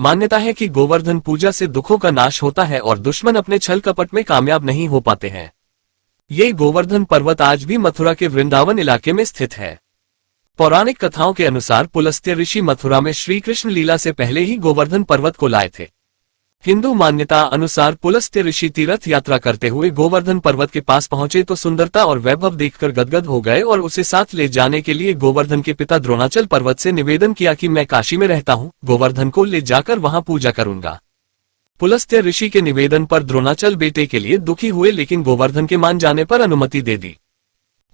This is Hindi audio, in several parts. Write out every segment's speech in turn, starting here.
मान्यता है कि गोवर्धन पूजा से दुखों का नाश होता है और दुश्मन अपने छल कपट में कामयाब नहीं हो पाते हैं। ये गोवर्धन पर्वत आज भी मथुरा के वृंदावन इलाके में स्थित है। पौराणिक कथाओं के अनुसार पुलस्त्य ऋषि मथुरा में श्री कृष्ण लीला से पहले ही गोवर्धन पर्वत को लाए थे। हिंदू मान्यता अनुसार पुलस्त्य ऋषि तीर्थ यात्रा करते हुए गोवर्धन पर्वत के पास पहुंचे तो सुंदरता और वैभव देखकर गदगद हो गए और उसे साथ ले जाने के लिए गोवर्धन के पिता द्रोणाचल पर्वत से निवेदन किया कि मैं काशी में रहता हूं, गोवर्धन को ले जाकर वहां पूजा करूंगा। पुलस्त्य ऋषि के निवेदन पर द्रोणाचल बेटे के लिए दुखी हुए, लेकिन गोवर्धन के मान जाने पर अनुमति दे दी।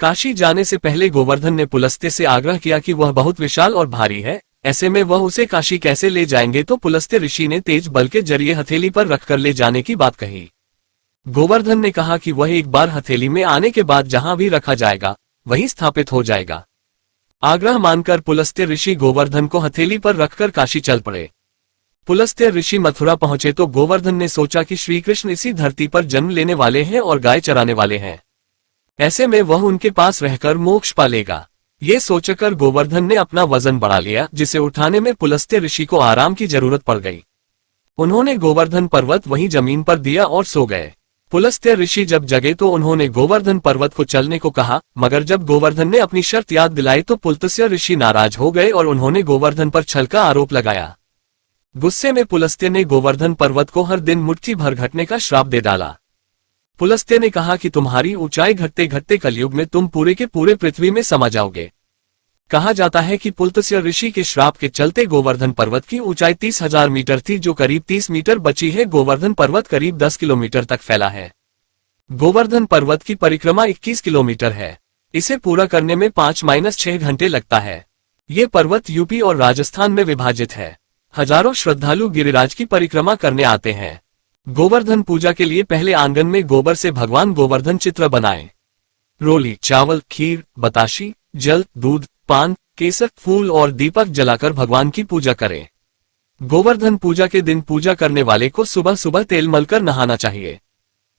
काशी जाने से पहले गोवर्धन ने पुलस्त्य से आग्रह किया कि वह बहुत विशाल और भारी है, ऐसे में वह उसे काशी कैसे ले जाएंगे, तो पुलस्त्य ऋषि ने तेज बल के जरिए हथेली पर रखकर ले जाने की बात कही। गोवर्धन ने कहा कि वह एक बार हथेली में आने के बाद जहां भी रखा जाएगा वहीं स्थापित हो जाएगा। आग्रह मानकर पुलस्त्य ऋषि गोवर्धन को हथेली पर रखकर काशी चल पड़े। पुलस्त्य ऋषि मथुरा पहुंचे तो गोवर्धन ने सोचा कि श्री कृष्ण इसी धरती पर जन्म लेने वाले हैं और गाय चराने वाले हैं, ऐसे में वह उनके पास रहकर मोक्ष पालेगा। ये सोचकर गोवर्धन ने अपना वजन बढ़ा लिया, जिसे उठाने में पुलस्त्य ऋषि को आराम की जरूरत पड़ गई। उन्होंने गोवर्धन पर्वत वहीं जमीन पर दिया और सो गए। पुलस्त्य ऋषि जब जगे तो उन्होंने गोवर्धन पर्वत को चलने को कहा, मगर जब गोवर्धन ने अपनी शर्त याद दिलाई तो पुलस्त्य ऋषि नाराज हो गए और उन्होंने गोवर्धन पर छल का आरोप लगाया। गुस्से में पुलस्त्य ने गोवर्धन पर्वत को हर दिन मुट्ठी भर घटने का श्राप दे डाला। पुलस्त्य ने कहा कि तुम्हारी ऊंचाई घटते घटते कलयुग में तुम पूरे के पूरे पृथ्वी में समा जाओगे। कहा जाता है कि पुलस्त्य ऋषि के श्राप के चलते गोवर्धन पर्वत की ऊंचाई 30,000 मीटर थी, जो करीब 30 मीटर बची है। गोवर्धन पर्वत करीब 10 किलोमीटर तक फैला है। गोवर्धन पर्वत की परिक्रमा 21 किलोमीटर है। इसे पूरा करने में 5-6 घंटे लगता है। ये पर्वत यूपी और राजस्थान में विभाजित है। हजारों श्रद्धालु गिरिराज की परिक्रमा करने आते हैं। गोवर्धन पूजा के लिए पहले आंगन में गोबर से भगवान गोवर्धन चित्र बनाएं। रोली, चावल, खीर, बताशी, जल, दूध, पान, केसर, फूल और दीपक जलाकर भगवान की पूजा करें। गोवर्धन पूजा के दिन पूजा करने वाले को सुबह सुबह तेल मलकर नहाना चाहिए।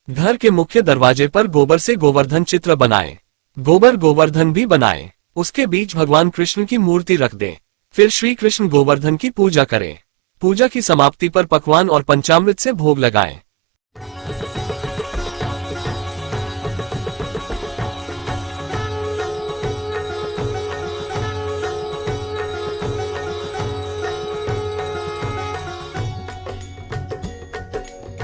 घर के मुख्य दरवाजे पर गोबर से गोवर्धन चित्र बनाएं। गोबर गोवर्धन भी बनाएं। उसके बीच भगवान कृष्ण की मूर्ति रख दें। फिर श्री कृष्ण गोवर्धन की पूजा करें। पूजा की समाप्ति पर पकवान और पंचामृत से भोग लगाएं।